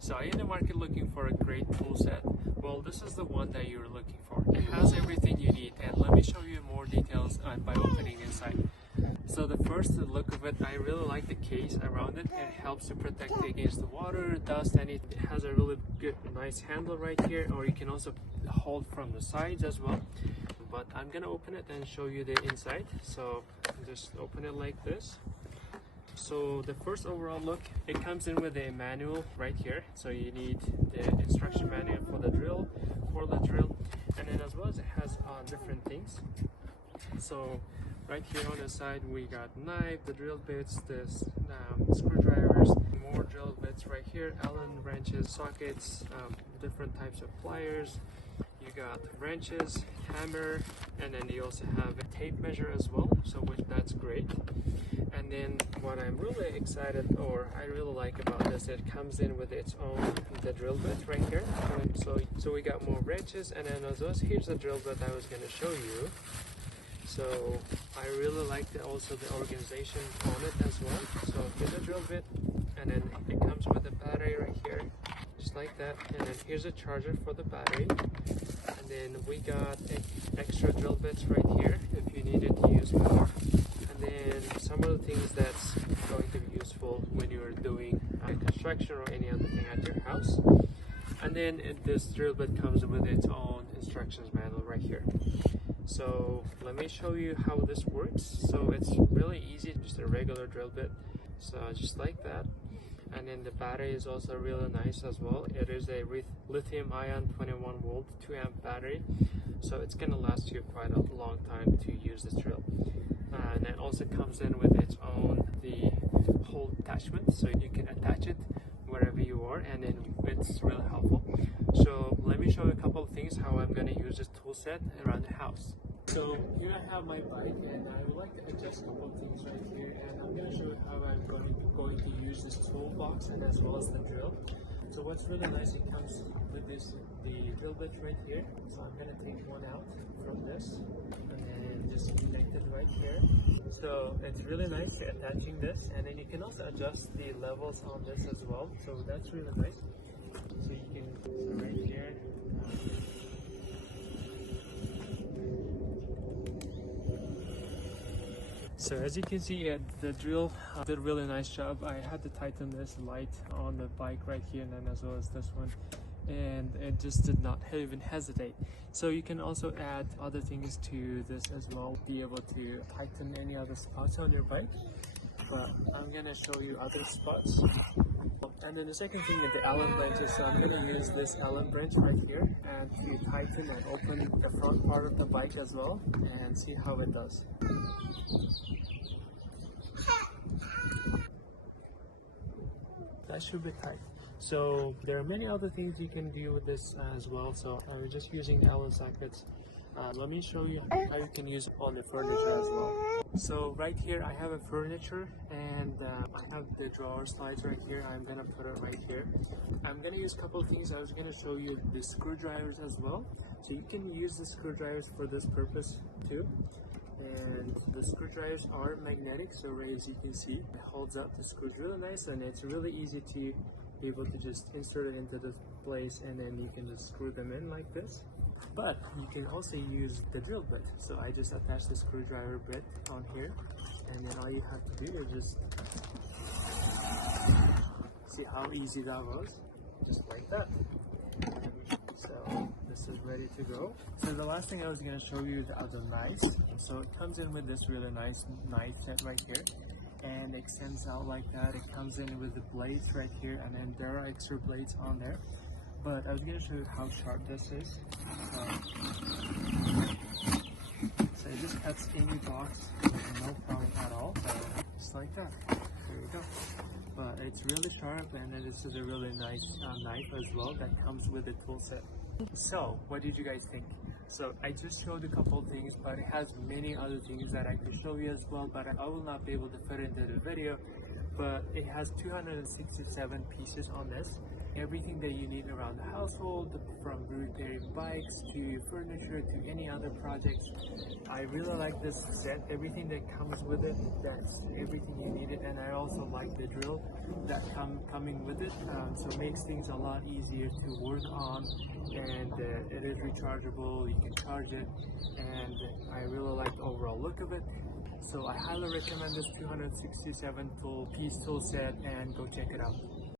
So are you in the market looking for a great tool set? Well, this is the one that you're looking for. It has everything you need, and let me show you more details by opening inside. So the first look of it, I really like the case around it. It helps to protect it against the water, dust, and it has a really good, nice handle right here, or you can also hold from the sides as well. But I'm gonna open it and show you the inside. So just open it like this. So the first overall look, it comes in with a manual right here. So you need the instruction manual for the drill, and then as well as it has different things. So right here on the side we got knife, the drill bits, this screwdrivers, more drill bits right here, Allen wrenches, sockets, different types of pliers. You got wrenches, hammer, and then you also have a tape measure as well, so which that's great. And then what I'm really excited, or I really like about this, it comes in with its own the drill bit right here. So we got more wrenches, and then as well as here's the drill bit I was going to show you. So I really like also the organization on it as well. So here's a drill bit, and then it comes with a battery right here, just like that. And then here's a charger for the battery. And then we got extra drill bits right here if you needed to use more. And then some of the things that's going to be useful when you're doing construction or any other thing at your house. And then this drill bit comes with its own instructions manual right here. So let me show you how this works. So it's really easy, just a regular drill bit, so just like that. And then the battery is also really nice as well. It is a lithium ion 21 volt 2 amp battery, so it's gonna last you quite a long time to use this drill. And it also comes in with its own the whole attachment, so you can attach it wherever you are, and then it's really helpful. So let me show you a couple of things how I'm going to use this tool set around the house. So here I have my bike, and I would like to adjust a couple of things right here, and I'm going to show you how I'm going to use this toolbox and as well as the drill. So what's really nice, it comes with the drill bit right here. So I'm going to take one out from this and then just connect it right here. So it's really nice attaching this, and then you can also adjust the levels on this as well. So that's really nice. So you can, so right here. So as you can see, the drill did a really nice job. I had to tighten this light on the bike right here, and then as well as this one, and it just did not even hesitate. So you can also add other things to this as well, be able to tighten any other spots on your bike. But I'm gonna show you other spots. And then the second thing is the Allen wrenches. So I'm gonna use this Allen wrench right here and to tighten and open the front part of the bike as well, and see how it does. That should be tight. So there are many other things you can do with this as well. So I'm just using Allen sockets. Let me show you how you can use it on the furniture as well. So right here I have a furniture, and I have the drawer slides right here. I'm gonna put it right here. I'm gonna use a couple of things. I was gonna show you the screwdrivers as well. So you can use the screwdrivers for this purpose too. And the screwdrivers are magnetic, so right as you can see, it holds up the screws really nice, and it's really easy to be able to just insert it into the place, and then you can just screw them in like this. But you can also use the drill bit. So I just attach the screwdriver bit on here, and then all you have to do is just see how easy that was, just like that. So this is ready to go. So the last thing I was going to show you are the knives. So it comes in with this really nice knife set right here, and extends out like that. It comes in with the blades right here, and then there are extra blades on there. But I was going to show you how sharp this is. So it just cuts any box, no problem at all. So just like that. There you go. But it's really sharp, and then this is a really nice knife as well that comes with the tool set. So what did you guys think? So I just showed a couple of things, but it has many other things that I could show you as well, but I will not be able to fit into the video. but it has 267 pieces on this. Everything that you need around the household, from repairing bikes to furniture to any other projects. I really like this set. Everything that comes with it, that's everything you needed. And I also like the drill that coming with it, so it makes things a lot easier to work on, and it is rechargeable. You can charge it, and I really like the overall look of it. So I highly recommend this 267 piece tool set, and go check it out.